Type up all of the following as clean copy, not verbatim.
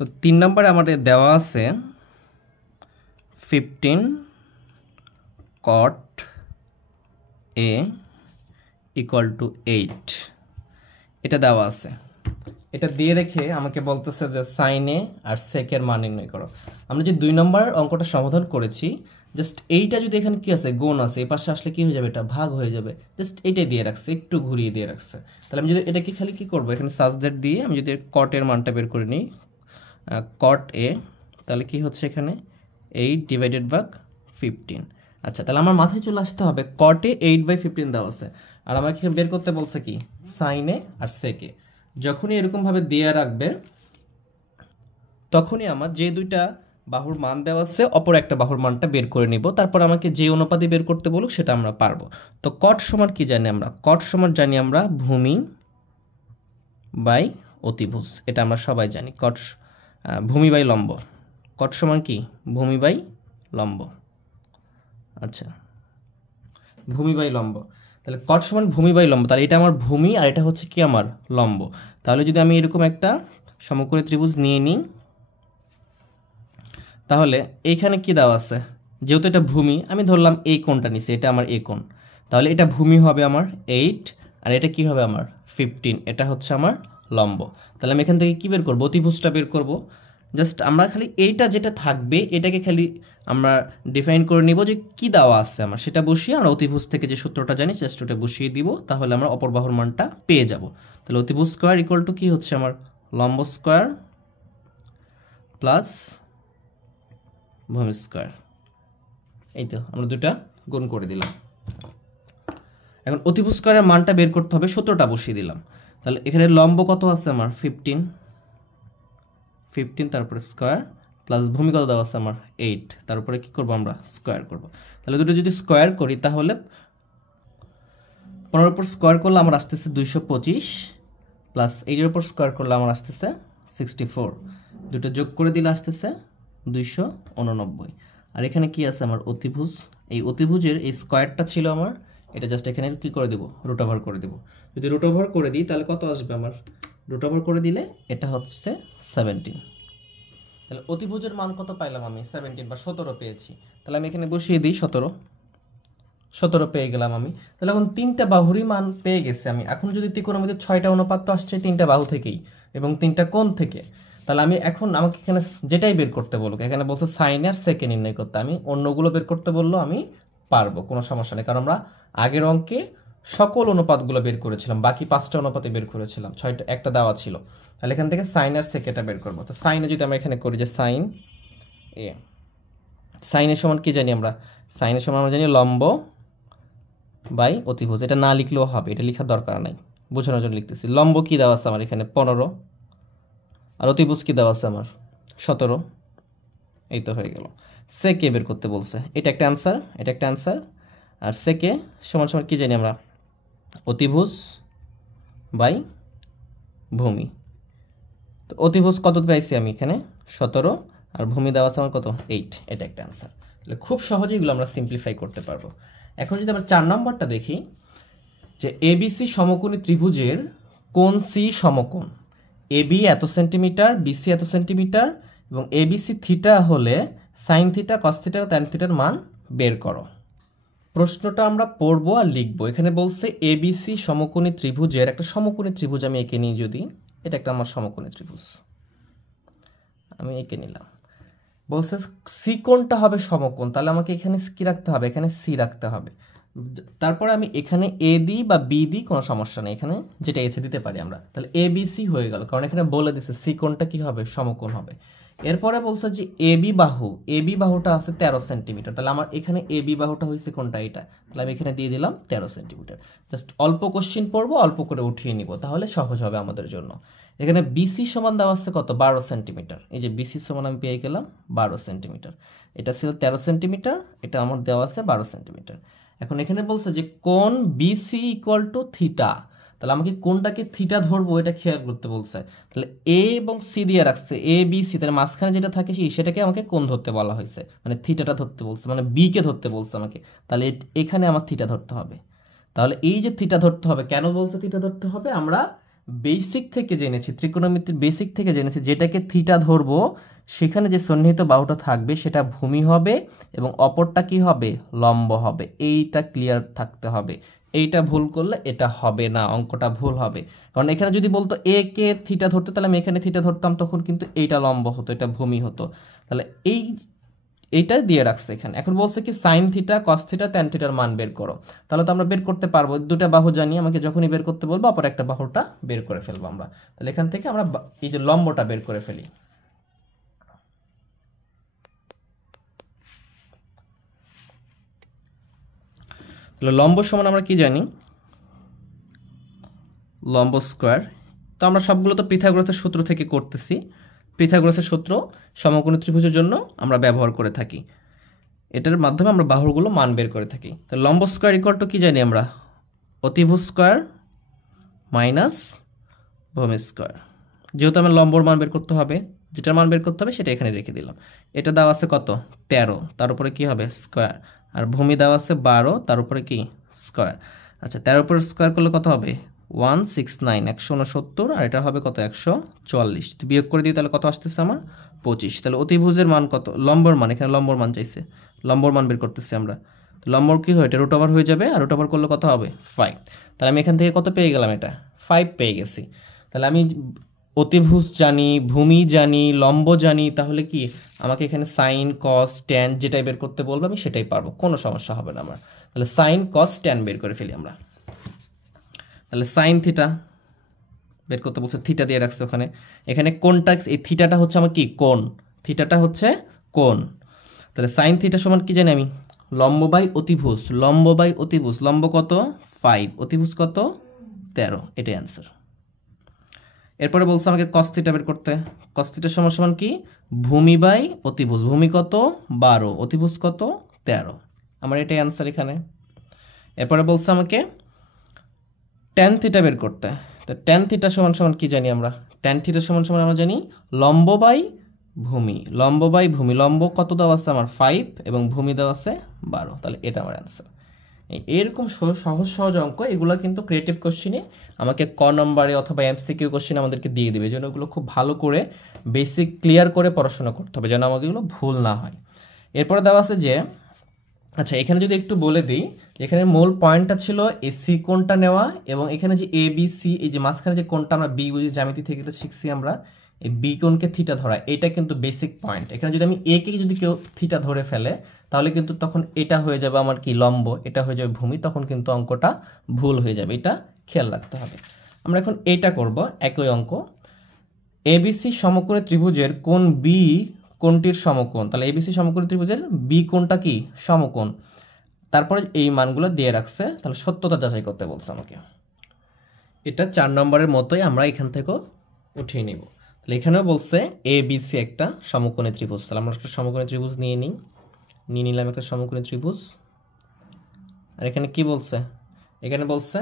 তো 3 নম্বরে আমাদের দেওয়া আছে 15 cot a equal to 8 এটা দেওয়া আছে। এটা দিয়ে রেখে আমাকে বলতেছে যে sin a আর sec এর মান নির্ণয় করো। আমরা যে 2 নম্বর অঙ্কটা সমাধান করেছি, জাস্ট এইটা যদি এখানে কি আছে গুণ আছে, এই পাশে আসলে কি হয়ে যাবে, এটা ভাগ হয়ে যাবে। জাস্ট এইটাই দিয়ে রাখছে, একটু ঘুরিয়ে দিয়ে রাখছে। তাহলে আমি যদি এটাকে খালি কি করব, এখানে সাবজেক্ট দিয়ে আমি যদি cot এর মানটা বের করে নিই, cot a, তাহলে কি হচ্ছে এখানে 8 ডিভাইডেড বাই 15। আচ্ছা, তাহলে আমার মাথায় চলে আসতে হবে cot a 8/15 দেওয়া আছে, আর আমাকে বের করতে বলছে কি sin a R sec a। যখনই এরকমভাবে দিয়ে রাখবে তখনই আমার যে দুইটা বাহুর মান দেওয়া আছে অপর একটা বাহুর মানটা বের করে নিব। তারপর আমাকে যে অনুপাতে বের করতে বলুক সেটা আমরা পারবো। তো কট সমান কি জানি আমরা, কট সমান জানি আমরা ভূমি বাই অতিভুজ, এটা আমরা সবাই জানি। কট ভূমি বাই লম্ব, কট সমান কি ভূমি বাই লম্ব। আচ্ছা, ভূমি বাই লম্ব, তাহলে কট সমান ভূমি বাই লম্ব, তাহলে এটা আমার ভূমি আর এটা হচ্ছে কি আমার লম্ব। তাহলে যদি আমি এরকম একটা সমকোণী ত্রিভুজ নিয়ে নিই, তাহলে এইখানে কি দেওয়া আছে, যেহেতু এটা ভূমি আমি ধরলাম এই কোণটা নিছি, এটা আমার এই কোণ, তাহলে এটা ভূমি হবে আমার 8 আর এটা কি হবে আমার 15, এটা হচ্ছে আমার লম্ব। তাহলে আমি এখান থেকে কি বের করব, অতিভুজটা বের করব। জাস্ট আমরা খালি এইটা যেটা থাকবে এটাকে খালি আমরা ডিফাইন করে নিব যে কি দেওয়া আছে আমার, সেটা বসিয়ে আমরা অতিভুজ থেকে যে সূত্রটা জানি জাস্ট ওটা বসিয়ে দিব, তাহলে আমরা অপর বাহুর মানটা পেয়ে যাব। তাহলে অতিভুজ স্কয়ার ইকুয়াল টু কি হচ্ছে আমার লম্ব স্কয়ার প্লাস ভূমি স্কয়ার। এই তো আমরা দুটা গুণ করে দিলাম। এখন অতিভুজ স্কয়ারের মানটা বের করতে হবে, সূত্রটা বসিয়ে দিলাম। তাহলে এখানে লম্ব কত আছে আমার 15, তারপরে স্কয়ার প্লাস ভূমি কত দেওয়া আছে আমার 8, তারপরে কি করব আমরা স্কয়ার করব। তাহলে দুটো যদি স্কয়ার করি তাহলে 15 উপর স্কয়ার করলে আমার আসতেছে 225 প্লাস 8 এর উপর স্কয়ার করলে আমার আসতেছে 64, দুটো যোগ করে দিলে আসতেছে 289। আর এখানে কি আছে আমার অতিভুজ, এই অতিভুজের এই স্কয়ারটা ছিল আমার, এটা জাস্ট এখানে কি করে দেব রুট ওভার করে দেব। যদি রুট ওভার করে দিই তাহলে কত আসবে আমার, রুট ওভার করে দিলে এটা হচ্ছে 17। তাহলে অতিভুজের মান কত পাইলাম আমি 17 বা 17 পেয়েছি। তাহলে আমি এখানে বসিয়ে দিই 17 পেয়ে গেলাম আমি। তাহলে এখন তিনটা বাহুরই মান পেয়ে গেছি আমি। এখন যদি ত্রিকোণমিতির 6টা অনুপাত তো আসছে তিনটা বাহু থেকেই এবং তিনটা কোণ থেকে। তাহলে আমি এখন আমাকে এখানে যেটাই বের করতে বলুক, এখানে বলছে সাইন আর সেকে নির্ণয় করতে, আমি অন্যগুলো বের করতে বললো আমি পারবো, কোনো সমস্যা নেই। কারণ আমরা আগের অঙ্কে সকল অনুপাতগুলো বের করেছিলাম, বাকি 5টা অনুপাতে বের করেছিলাম, 6টা একটা দেওয়া ছিল। তাহলে এখান থেকে সাইন আর সেকেটা বের করবো। তো সাইনে যদি আমরা এখানে করি যে সাইন এ, সাইনের সমান কি জানি আমরা, সাইনের সমান আমরা জানি লম্ব বাই অতিভুজ। এটা না লিখলেও হবে, এটা লেখার দরকার নাই, বোঝানোর জন্য লিখতেছি। লম্ব কি দেওয়া আছে আমার এখানে 15 আর অতিভুজ কি দেওয়া আছে আমার 17, এই তো হয়ে গেল। সেকে বের করতে বলছে, এটা একটা অ্যান্সার, এটা একটা অ্যান্সার। আর সেকে সমান সমান কি জানি আমরা অতিভুজ বাই ভূমি। তো অতিভুজ কত পাইছি আমি এখানে 17 আর ভূমি দেওয়া আছে আমার কত 8, এটা একটা অ্যান্সার। তাহলে খুব সহজেই এগুলো আমরা সিম্পলিফাই করতে পারবো। এখন যদি আমরা 4 নম্বরটা দেখি, যে এবিসি সমকোণী ত্রিভুজের কোণ সি সমকোণ, এবি এত সেন্টিমিটার, বিসি এত সেন্টিমিটার এবং এবিসি থিটা হলে সাইন থিটা কস থিটা ও ট্যান থিটার মান বের করো। প্রশ্নটা আমরা পড়বো আর লিখবো। এখানে বলছে এবিসি সমকোণী ত্রিভুজের একটা সমকোণী ত্রিভুজ আমি এঁকে নিই, যদি এটা একটা আমার সমকোণী ত্রিভুজ আমি এঁকে নিলাম, বলছে সি কোণটা হবে সমকোণ, তাহলে আমাকে এখানে কি রাখতে হবে, এখানে সি রাখতে হবে। তারপরে আমি এখানে এ দিই বা বি দিই, কোনো সমস্যা নেই, এখানে যেটা এসে দিতে পারি আমরা। তাহলে এ বি সি হয়ে গেল, কারণ এখানে বলে দিছে সি কোণটা কি হবে সমকোণ হবে। এরপরে বলছে যে এবি বাহুটা আছে 13 সেন্টিমিটার, তাহলে আমার এখানে এবি বাহুটা হয়েছে কোনটা এটা, তাহলে আমি এখানে দিয়ে দিলাম 13 সেন্টিমিটার। জাস্ট অল্প কোশ্চিন পড়বো, অল্প করে উঠিয়ে নিব, তাহলে সহজ হবে আমাদের জন্য। এখানে বিসি সমান দেওয়া আছে কত 12 সেন্টিমিটার, এই যে বিসি সমান আমি পেয়ে গেলাম 12 সেন্টিমিটার, এটা ছিল 13 সেন্টিমিটার, এটা আমার দেওয়া আছে 12 সেন্টিমিটার। এখন এখানে বলছে যে কোণ বিসি ইকুয়াল টু থিটা, তাহলে আমাকে কোনটাকে থিটা ধরবো এটা খেয়াল করতে বলছে। তাহলে এ এবং সি দিয়ে রাখছে, এ বি সি, তাহলে মাঝখানে যেটা থাকে সেটাকে আমাকে কোণ ধরতে বলা হয়েছে, মানে থিটাটা ধরতে বলছে, মানে বি কে ধরতে বলছে আমাকে। তাহলে এখানে আমার থিটা ধরতে হবে। তাহলে এই যে থিটা ধরতে হবে, কেন বলছে থিটা ধরতে হবে, আমরা বেসিক থেকে জেনেছি, ত্রিকোণমিতির বেসিক থেকে জেনেছি যেটাকে থিটা ধরবো সেখানে যে সন্নিহিত বাহুটা থাকবে সেটা ভূমি হবে এবং অপরটা কি হবে, লম্ব হবে। এইটা ক্লিয়ার থাকতে হবে। এইটা ভুল করলে এটা হবে না, অঙ্কটা ভুল হবে। কারণ এখানে যদি বলতো এ কে থিটা ধরতে, তাহলে আমি এখানে থিটা ধরতাম, তখন কিন্তু এইটা লম্ব হতো, এটা ভূমি হতো। তাহলে এইটা দিয়ে রাখছে এখানে। এখন বলছে কি sine theta, cos theta, tan থিটার মান বের করো। তাহলে তো আমরা বের করতে পারবো, দুটা বাহু জানি, আমাকে যখনই বের করতে বলবো অপর একটা বাহুটা বের করে ফেলবো আমরা। তাহলে এখান থেকে আমরা এই যে লম্বটা বের করে ফেলি। তাহলে লম্ব সমান আমরা কি জানি, লম্ব স্কোয়ার। তো আমরা সবগুলো তো পিথাগোরাসের সূত্র থেকে করতেছি। পিথাগোরাসের সূত্র সমকোণী ত্রিভুজের জন্য আমরা ব্যবহার করে থাকি, এটার মাধ্যমে আমরা বাহুগুলো মান বের করে থাকি। তো লম্ব স্কোয়ার ইকুয়াল টু কি জানি আমরা, অতিভুজ স্কোয়ার মাইনাস ভূমি স্কোয়ার। যেহেতু আমার লম্বর মান বের করতে হবে, যেটার মান বের করতে হবে সেটা এখানে রেখে দিলাম। এটা দেওয়া আছে কত, 13, তার উপরে কি হবে স্কোয়ার, আর ভূমি দেওয়া আছে 12, তার উপরে কি স্কোয়ার। আচ্ছা 13 উপরে স্কোয়ার করলে কত হবে 169, 169, আর এটা হবে কত 144। যদি বিয়োগ করে দিই তাহলে কত আসতেছে আমার 25। তাহলে অতিভুজের মান কত, লম্বর মান, এখানে লম্বর মান চাইছে, লম্বর মান বের করতেছি আমরা। লম্বর কি হয়, এটা রুট ওভার হয়ে যাবে, আর রুট ওভার করলে কত হবে 5। তাহলে আমি এখান থেকে কত পেয়ে গেলাম, এটা 5 পেয়ে গেছি। তাহলে আমি অতিভুজ জানি, ভূমি জানি, লম্ব জানি, তাহলে কি আমাকে এখানে সাইন কস ট্যান যেটাই বের করতে বলবো আমি সেটাই পারবো, কোনো সমস্যা হবে না আমার। তাহলে সাইন কস ট্যান বের করে ফেলি আমরা। তাহলে সাইন থিটা বের করতে বলছে, থিটা দিয়ে রাখছে ওখানে। এখানে কোনটা, এই থিটাটা হচ্ছে আমার কি কোণ, থিটাটা হচ্ছে কোণ। তাহলে সাইন থিটা সমান কি জানি আমি, লম্ব বাই অতিভুজ, লম্ব বাই অতিভুজ। লম্ব কত 5, অতিভুজ কত 13, এটাই অ্যান্সার। এরপরে বলছে আমাকে কস থিটা বের করতে। কস থিটা সমান সমান কি, ভূমি বাই অতিভুজ। ভূমি কত 12, অতিভুজ কত 13, আমার এটাই অ্যান্সার এখানে। এরপরে বলছে আমাকে ট্যান থিটা বের করতে। তো ট্যান থিটা সমান সমান কি জানি আমরা, ট্যান থিটা সমান সমান আমরা জানি লম্ব বাই ভূমি, লম্ব বাই ভূমি। লম্ব কত দেওয়া আছে আমার 5 এবং ভূমি দেওয়া আছে 12, তাহলে এটা আমার অ্যান্সার। এরকম সহজ সহজ অঙ্ক এগুলো কিন্তু ক্রিয়েটিভ কোশ্চিনে আমাকে ক নম্বরে অথবা এমসিকিউ কোশ্চিন আমাদেরকে দিয়ে দেবে, যেন ওগুলো খুব ভালো করে বেসিক ক্লিয়ার করে পড়াশোনা করতে হবে, যেন আমাকে এগুলো ভুল না হয়। এরপরে দেওয়া আছে যে, আচ্ছা এখানে যদি একটু বলে দিই, এখানে মূল পয়েন্টটা ছিল এই সি কোণটা নেওয়া, এবং এখানে যে এ বি সি, এই যে মাঝখানে যে কোণটা আমরা বি বুঝি জ্যামিতি থেকে এটা শিখছি আমরা, এই বি কোণকে থিটা ধরা, এটা কিন্তু বেসিক পয়েন্ট। এখানে যদি আমি এ কে যদি কেউ থিটা ধরে ফেলে তাহলে কিন্তু তখন এটা হয়ে যাবে আমার কি লম্ব, এটা হয়ে যাবে ভূমি, তখন কিন্তু অঙ্কটা ভুল হয়ে যাবে, এটা খেয়াল রাখতে হবে। আমরা এখন এইটা করব, একই অঙ্ক। এবিসি সমকোণী ত্রিভুজের কোণ বি কোণটির সমকোণ। তাহলে এবিসি সমকোণী ত্রিভুজের বি কোণটা কি সমকোণ, তারপরে এই মানগুলো দিয়ে রাখছে। তাহলে সত্যতা যাচাই করতে বলছে আমাকে। এটা 4 নম্বরের মতোই আমরা এখান থেকেও উঠিয়ে নিব। তাহলে এখানেও বলছে এ বি সি একটা সমকোণী ত্রিভুজ। তাহলে আমরা একটা সমকোণী ত্রিভুজ নিয়ে নিলাম একটা সমকোণী ত্রিভুজ। আর এখানে কি বলছে, এখানে বলছে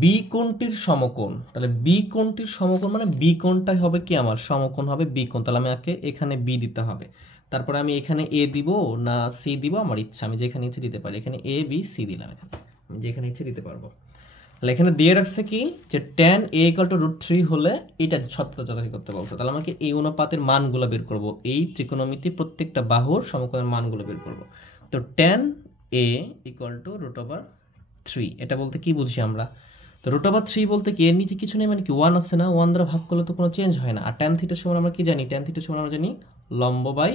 বি কোণটির সমকোণ। তাহলে বি কোণটির সমকোণ মানে বি কোণটাই হবে কি আমার সমকোণ হবে বি কোণ। তাহলে আমাকে এখানে বি দিতে হবে, তারপরে আমি এখানে এ দিব না সি দিব আমার ইচ্ছা, আমি যেখানে ইচ্ছে দিতে পারি। এখানে এ বি সি দিলাম, এখানে আমি যেখানে ইচ্ছে দিতে পারবো। তাহলে এখানে দিয়ে রাখছে কি যে tan a = √3 হলে এটা সত্যতা যাচাই করতে বলছে। তাহলে আমাকে এই অনুপাতের মানগুলো বের করব, এই ত্রিকোণমিতি প্রত্যেকটা বাহুর সমকোণের মানগুলো বের করব। তো tan a = √3, এটা বলতে কি বুঝি আমরা, তো √3 বলতে কি এর নিচে কিছু নেই, মানে কি 1 আছে না, 1 দ্বারা ভাগ করলে তো কোনো চেঞ্জ হয় না। আর tan থিটা সমান আমরা কি জানি, tan থিটা সমান আমরা জানি লম্ব বাই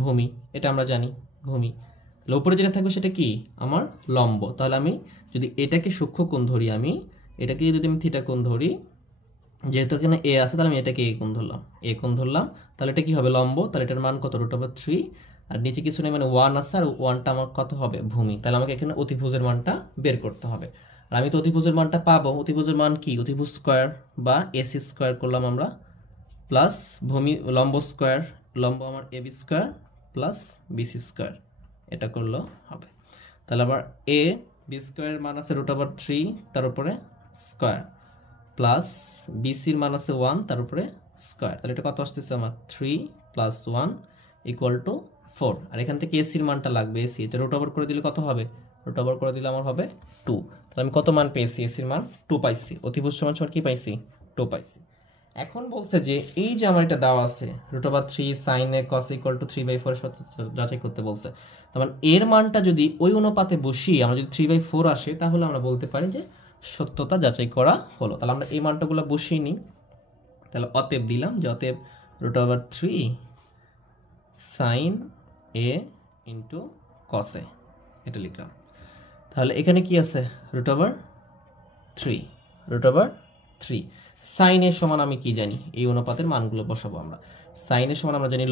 ভূমি, এটা আমরা জানি ভূমি। উপরে যেটা থাকবে সেটা কি আমার লম্ব। তাহলে আমি যদি এটাকে সূক্ষ্ম কোণ ধরি, আমি এটাকে যদি আমি থিটা কোণ ধরি, যেহেতু এখানে এ আছে তাহলে আমি এটাকে এ কোণ ধরলাম, এ কোণ ধরলাম, তাহলে এটা কি হবে লম্ব। তাহলে এটার মান কত √3, আর নিচে কিছু নেই মানে 1 আছে, আর 1টা আমার কত হবে ভূমি। তাহলে আমাকে এখানে অতিভুজের মানটা বের করতে হবে। আর আমি তো অতিভুজের মানটা পাবো, অতিভুজের মান কি অতিভুজ স্কোয়ার বা এসি স্কোয়ার করলাম আমরা, প্লাস ভূমি লম্ব স্কোয়ার, লম্ব আমার AB square plus BC square, এটা করলেও হবে। তাহলে আবার এ বি স্কোয়ারের মান আছে √3 তার উপরে স্কোয়ার, প্লাস বিসির মান আছে 1 তার উপরে স্কোয়ার। তাহলে এটা কত আসতেছে আমার 3 + 1 = 4। আর এখান থেকে এসির মানটা লাগবে, এসি এটা √করে দিলে কত হবে রুট ওভার করে দিলে আমার হবে 2। তাহলে আমি কত মান পেয়েছি? এসির মান 2 পাইছি। অতিভুজ সমান সমান কি পাইছি? 2 পাইছি। এখন বলছে যে এই যে আমার এটা দেওয়া আছে root over 3 sin a cos equal to 3/4 এর সাথে যাচাই করতে বলছে। তার মানে এর মানটা যদি ওই অনুপাতে বসিয়ে আমরা যদি 3/4 আসে তাহলে আমরা বলতে পারি যে সত্যতা যাচাই করা হলো। তাহলে আমরা এই মানটাগুলো বসিয়ে নিই। তাহলে অতএব দিলাম যে অতএব root over 3 sin a into cos a, এটা লিখলাম। তাহলে এখানে কি আছে? রুট ওভার 3 সাইন এর সমান আমি কি জানি? এই অনুপাতের মানগুলো বসাবো আমরা। সাইন এর সমান আমরা জানি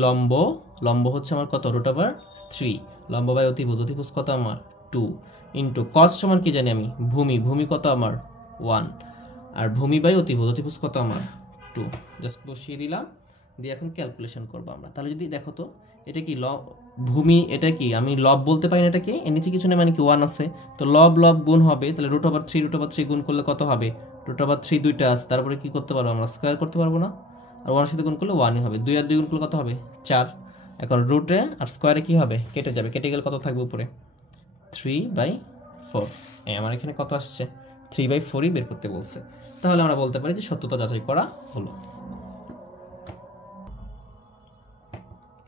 লম্ব হচ্ছে আমার কত? রুট ওভার 3, লম্ব বাই অতিভুজ কত আমার? 2 ইন্টু কস সমান কি জানি আমি? ভূমি কত আমার? 1, আর ভূমি বাই অতিভুজ কত আমার? 2। জাস্ট বসিয়ে দিলাম, দিয়ে এখন ক্যালকুলেশন করবো আমরা। তাহলে যদি দেখো তো এটা কি ভূমি, এটা কি আমি লব বলতে পারি না, এটাকে এর নিচে কিছু নেই মানে কি 1 আছে, তো লব গুণ হবে। তাহলে রুট ওভার 3 গুণ করলে কত হবে? রুট ওভার 3 দুইটা আছে, তারপরে কি করতে পারবো আমরা? স্কয়ার করতে পারবো না, আর 1 এর সাথে গুণ করলে 1ই হবে। 2 আর 2 গুণ করলে কত হবে? 4। এখন রুটে আর স্কয়ারে কি হবে? কেটে যাবে, কেটে গেলে কত থাকবে উপরে? 3/4। আমার এখানে কত আসছে? 3/4ই বের করতে বলছে। তাহলে আমরা বলতে পারি যে সত্যতা যাচাই করা হলো।